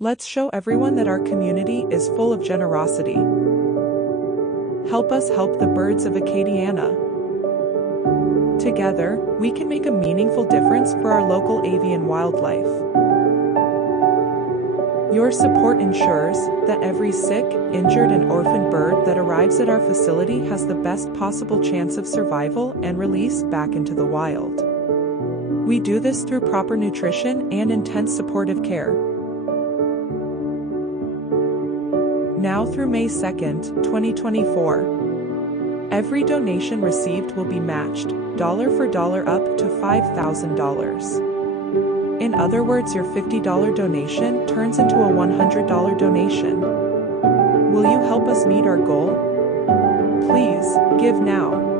Let's show everyone that our community is full of generosity. Help us help the birds of Acadiana. Together, we can make a meaningful difference for our local avian wildlife. Your support ensures that every sick, injured, and orphaned bird that arrives at our facility has the best possible chance of survival and release back into the wild. We do this through proper nutrition and intense supportive care. Now through May 2nd, 2024. Every donation received will be matched, dollar for dollar up to $5,000. In other words, your $50 donation turns into a $100 donation. Will you help us meet our goal? Please, give now.